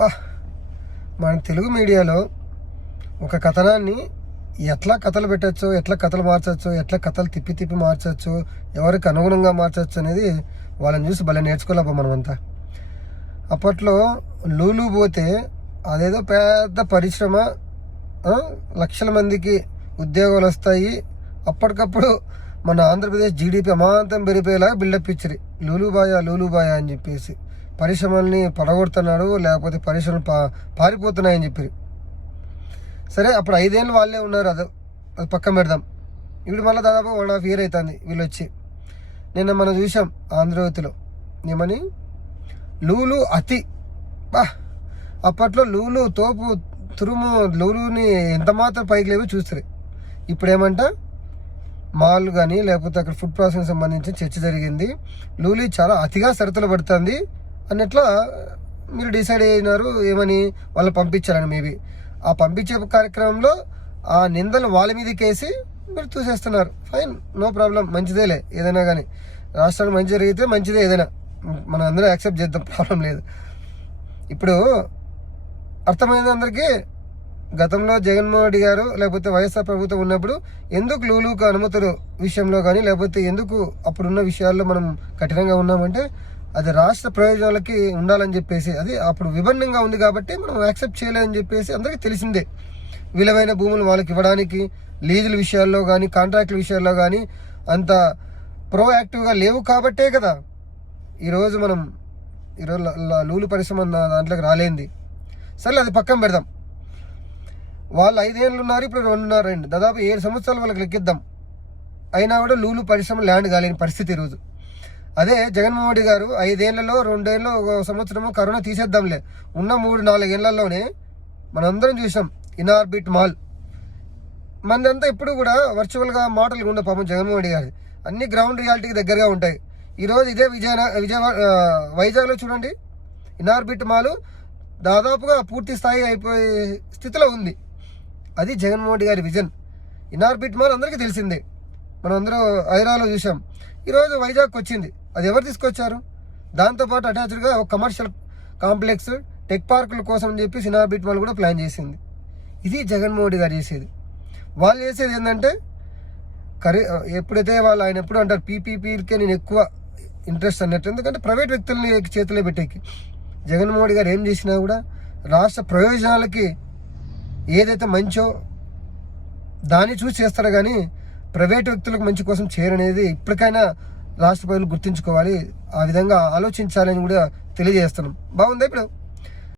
బా మన తెలుగు మీడియాలో ఒక కథనాన్ని ఎట్లా కథలు పెట్టచ్చు, ఎట్లా కథలు మార్చచ్చు, ఎట్లా కథలు తిప్పి తిప్పి మార్చచ్చు, ఎవరికి అనుగుణంగా మార్చచ్చు అనేది వాళ్ళని చూసి భలే నేర్చుకోలేప మనమంతా. అప్పట్లో లూలు పోతే అదేదో పెద్ద పరిశ్రమ, లక్షల మందికి ఉద్యోగాలు వస్తాయి, అప్పటికప్పుడు మన ఆంధ్రప్రదేశ్ జీడిపి అమాంతం పెరిగిపోయేలాగా బిల్డప్ ఇచ్చారు. లూలుబాయ అని చెప్పేసి పరిశ్రమల్ని పడగొడుతున్నాడు, లేకపోతే పరిశ్రమలు పారిపోతున్నాయని చెప్పి. సరే, అప్పుడు 5 ఏళ్ళు వాళ్ళే ఉన్నారు, అది పక్కన పెడదాం. ఇప్పుడు మళ్ళీ దాదాపు 1.5 year అవుతుంది వీళ్ళు వచ్చి. నిన్న మనం చూసాం ఆంధ్రవతిలో ఏమని, లూలు అతి అప్పట్లో లూలు తోపు తురుము, లూలుని ఎంత మాత్రం పైకి లేవో చూస్తారు. ఇప్పుడేమంట మాల్ కానీ లేకపోతే అక్కడ ఫుడ్ ప్రాసెసింగ్ సంబంధించిన చర్చ జరిగింది, లూలు చాలా అతిగా షరతులు పడుతుంది అన్నట్లా మీరు డిసైడ్ అయినారు. ఏమని వాళ్ళు పంపించాలని, మేబీ ఆ పంపించే కార్యక్రమంలో ఆ నిందలు వాళ్ళ మీదకేసి మీరు చూసేస్తున్నారు. ఫైన్, నో ప్రాబ్లం, మంచిదేలే. ఏదైనా కానీ రాష్ట్రానికి మంచి జరిగితే మంచిదే, ఏదైనా మనం అందరూ యాక్సెప్ట్ చేద్దాం, ప్రాబ్లం లేదు. ఇప్పుడు అర్థమైంది అందరికీ, గతంలో జగన్మోహన్ రెడ్డి గారు లేకపోతే వైఎస్ఆర్ ప్రభుత్వం ఉన్నప్పుడు ఎందుకు లూలుకు అనుమతుల విషయంలో కానీ లేకపోతే ఎందుకు అప్పుడున్న విషయాల్లో మనం కఠినంగా ఉన్నామంటే అది రాష్ట్ర ప్రయోజనాలకి ఉండాలని చెప్పేసి, అది అప్పుడు విభిన్నంగా ఉంది కాబట్టి మనం యాక్సెప్ట్ చేయలేదని చెప్పేసి అందరికీ తెలిసిందే. విలువైన భూములు వాళ్ళకి ఇవ్వడానికి లీజుల విషయాల్లో కానీ కాంట్రాక్టుల విషయాల్లో కానీ అంత ప్రోయాక్టివ్గా లేవు కాబట్టే కదా ఈరోజు లూలు పరిశ్రమ దాంట్లోకి రాలేంది. సరే, అది పక్కన పెడదాం. వాళ్ళు 5 ఏళ్ళు ఉన్నారు, ఇప్పుడు 2.5 దాదాపు 7 సంవత్సరాలు వాళ్ళకి లెక్కిద్దాం. అయినా కూడా లూలు పరిశ్రమ ల్యాండ్ కాలేని పరిస్థితి ఈరోజు. అదే జగన్మోహన్ రెడ్డి గారు 5 ఏళ్లలో 2 ఏళ్ళు 1 సంవత్సరము కరోనా తీసేద్దాంలే, ఉన్న 3-4 ఏళ్లలోనే మనందరం చూసాం ఇన్ఆర్బిట్ మాల్. మనదంతా ఇప్పుడు కూడా వర్చువల్గా మాటలు ఉండే పాపం జగన్మోహన్ రెడ్డి గారి అన్ని గ్రౌండ్ రియాలిటీకి దగ్గరగా ఉంటాయి. ఈరోజు ఇదే వైజాగ్లో చూడండి, ఇన్ఆర్బిట్ మాల్ దాదాపుగా పూర్తి స్థాయి అయిపోయే స్థితిలో ఉంది. అది జగన్మోహన్ రెడ్డి గారి విజన్. ఇన్ఆర్బిట్ మాల్ అందరికీ తెలిసిందే, మనం అందరూ హైదరాబాద్లో చూసాం. ఈరోజు వైజాగ్కి వచ్చింది, అది ఎవరు తీసుకొచ్చారు? దాంతోపాటు అటాచ్డ్గా ఒక కమర్షియల్ కాంప్లెక్స్, టెక్ పార్కుల కోసం అని చెప్పి ఇన్ఆర్బిట్ మాల్ కూడా ప్లాన్ చేసింది. ఇది జగన్మోహన్ రెడ్డి గారు చేసేది. వాళ్ళు చేసేది ఏంటంటే ఎప్పుడైతే ఆయన ఎప్పుడు అంటారు పీపీపీకే నేను ఎక్కువ ఇంట్రెస్ట్ అన్నట్టు, ఎందుకంటే ప్రైవేట్ వ్యక్తుల్ని చేతిలో పెట్టేకి. జగన్మోహన్ రెడ్డి గారు ఏం చేసినా కూడా రాష్ట్ర ప్రయోజనాలకి ఏదైతే మంచో దాన్ని చూసి చేస్తారు, కానీ ప్రైవేట్ వ్యక్తులకు మంచి కోసం చేయరనేది ఇప్పటికైనా రాష్ట్ర ప్రజలు గుర్తుంచుకోవాలి. ఆ విధంగా ఆలోచించాలని కూడా తెలియజేస్తున్నాం. బాగుందా ఇప్పుడు?